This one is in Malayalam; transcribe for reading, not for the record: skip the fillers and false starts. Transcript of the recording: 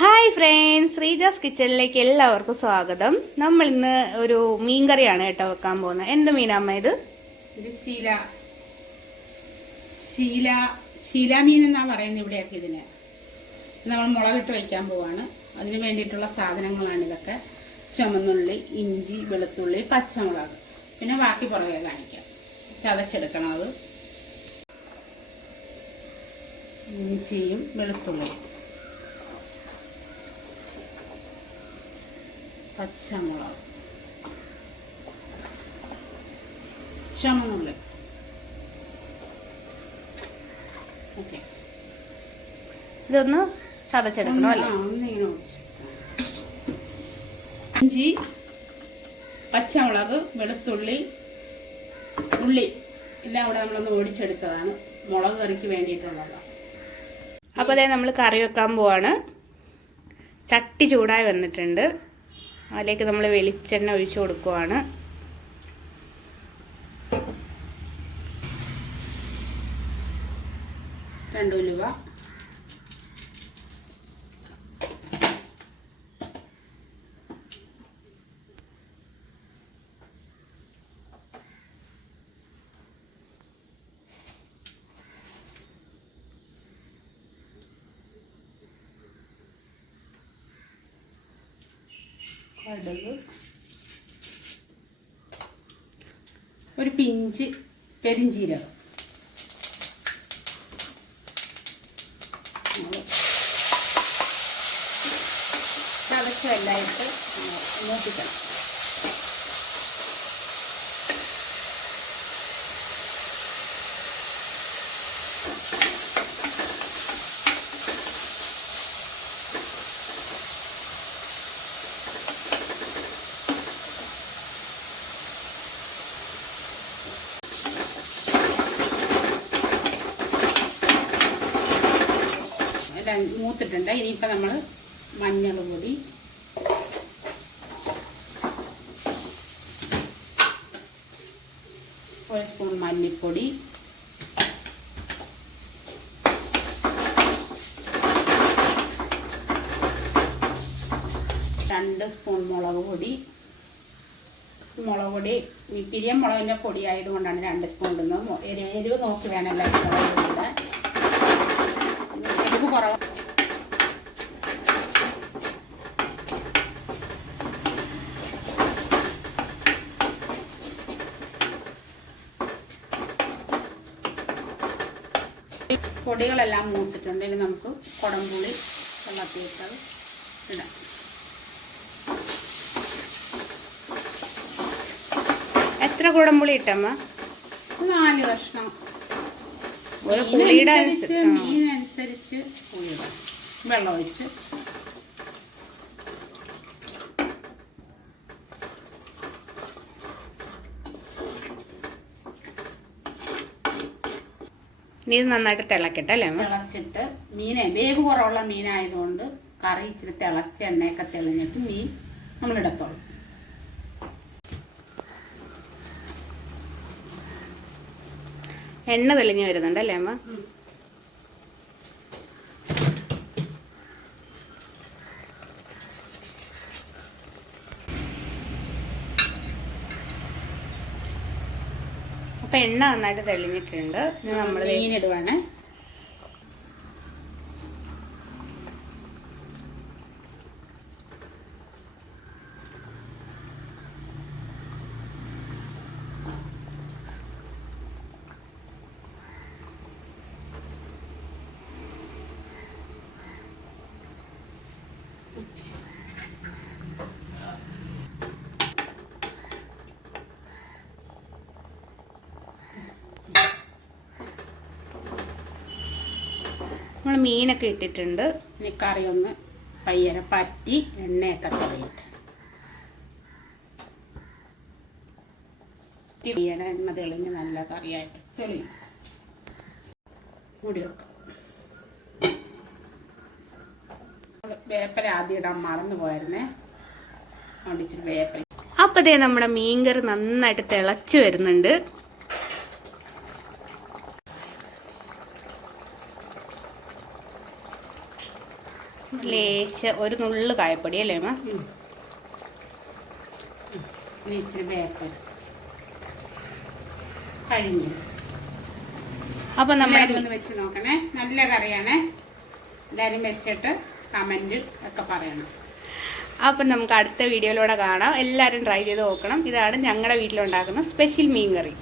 ഹായ് ഫ്രണ്ട്സ്, ശ്രീജാസ് കിച്ചണിലേക്ക് എല്ലാവർക്കും സ്വാഗതം. നമ്മൾ ഇന്ന് ഒരു മീൻകറിയാണ് കേട്ടോ വെക്കാൻ പോകുന്നത്. എന്ത് മീനാമ്മ ഇത്? ശീല ശീല ശീല മീൻ എന്നാ പറയുന്നത് ഇവിടെയൊക്കെ ഇതിന്. നമ്മൾ മുളകിട്ട് വയ്ക്കാൻ പോവാണ്. അതിന് വേണ്ടിയിട്ടുള്ള സാധനങ്ങളാണ് ഇതൊക്കെ. ചുമന്നുള്ളി, ഇഞ്ചി, വെളുത്തുള്ളി, പച്ചമുളക്, പിന്നെ ബാക്കി പുറകെ കാണിക്കാം. ചതച്ചെടുക്കണം. അത് ഇഞ്ചിയും വെളുത്തുള്ളിയും, പച്ചമുളക്, ചുമന്നുള്ളി. ഓക്കെ, ഇതൊന്ന് ചതച്ചെടുക്കണം അല്ലേ? ഇഞ്ചി, പച്ചമുളക്, വെളുത്തുള്ളി, ഉള്ളി എല്ലാം കൂടെ നമ്മളൊന്ന് ഓടിച്ചെടുത്തതാണ്. മുളക് കറിക്ക് വേണ്ടിയിട്ടുള്ളതാണ്. അപ്പോൾ അതേ നമ്മൾ കറി വെക്കാൻ പോവാണ്. ചട്ടി ചൂടായി വന്നിട്ടുണ്ട്. അതിലേക്ക് നമ്മൾ വെളിച്ചെണ്ണ ഒഴിച്ചു കൊടുക്കുവാണ്. രണ്ട് ഉലുവ, കടുക്, ഒരു പിഞ്ച് പെരിഞ്ചീരകം, ചതച്ചെല്ലായിട്ട് മൂപ്പിക്കണം. മൂത്തിട്ടുണ്ട്. ഇനിയിപ്പോൾ നമ്മൾ മഞ്ഞൾ പൊടി, ഒരു സ്പൂൺ മല്ലിപ്പൊടി, രണ്ട് സ്പൂൺ മുളക് പൊടി. മുളക് പൊടി പിരിയൻ മുളകിൻ്റെ പൊടി ആയതുകൊണ്ടാണ് 2 സ്പൂൺ ഇടുന്നത്. എരിവ് നോക്കി വേണം എല്ലാവരും മുളക് പൊടിയുടെ. എരിവ് കുറവ്. പൊടികളെല്ലാം മൂത്തിട്ടുണ്ട്. ഇനി നമുക്ക് കുടംപുളി വെള്ളത്തിലിട്ടത് ഇടാം. എത്ര കുടംപുളി ഇട്ടമ്മ? 4 കഷ്ണം. മീനനുസരിച്ച് പുളി ഇടാം. വെള്ളം ഒഴിച്ച് ഇത് നന്നായിട്ട് തിളക്കട്ടെ അല്ലേ? തിളച്ചിട്ട് മീനെ വേവ് കുറവുള്ള മീനായതുകൊണ്ട് കറി ഇച്ചിരി തിളച്ച് എണ്ണയൊക്കെ തെളിഞ്ഞിട്ട് മീൻ നമ്മളിടത്തോളൂ. എണ്ണ തെളിഞ്ഞ് വരുന്നുണ്ട് അല്ലേ അമ്മ? അപ്പൊ എണ്ണ നന്നായിട്ട് തെളിഞ്ഞിട്ടുണ്ട്. നമ്മൾ മീനിടുവാണ്. നമ്മൾ മീനൊക്കെ ഇട്ടിട്ടുണ്ട്. ഇനി കറി ഒന്ന് പയ്യനെ പറ്റി എണ്ണയൊക്കെ തെളിയിട്ട് എണ്ണ തെളിഞ്ഞ് നല്ല കറിയായിട്ട് തെളിയും. മൂടി വെക്കാം. വേപ്പല ആദ്യം ഇടാൻ മറന്നു പോയിരുന്നേ. അതുകൊണ്ട് ഇച്ചിരി വേപ്പല. അപ്പോൾ ദേ നമ്മുടെ മീൻകറി നന്നായിട്ട് തിളച്ച് വരുന്നുണ്ട്. ഒരു നുള്ളു കായപ്പൊടി അല്ലേ അമ്മ? ഇനി ഇച്ചിരി വേപ്പ് കഴിഞ്ഞു. അപ്പം നമ്മൾ ഒന്ന് വെച്ച് നോക്കണേ. നല്ല കറിയാണേ. എല്ലാവരും വെച്ചിട്ട് കമൻറ്റ് ഒക്കെ പറയണം. അപ്പം നമുക്ക് അടുത്ത വീഡിയോയിലൂടെ കാണാം. എല്ലാവരും ട്രൈ ചെയ്ത് നോക്കണം. ഇതാണ് ഞങ്ങളുടെ വീട്ടിലുണ്ടാക്കുന്ന സ്പെഷ്യൽ മീൻ കറി.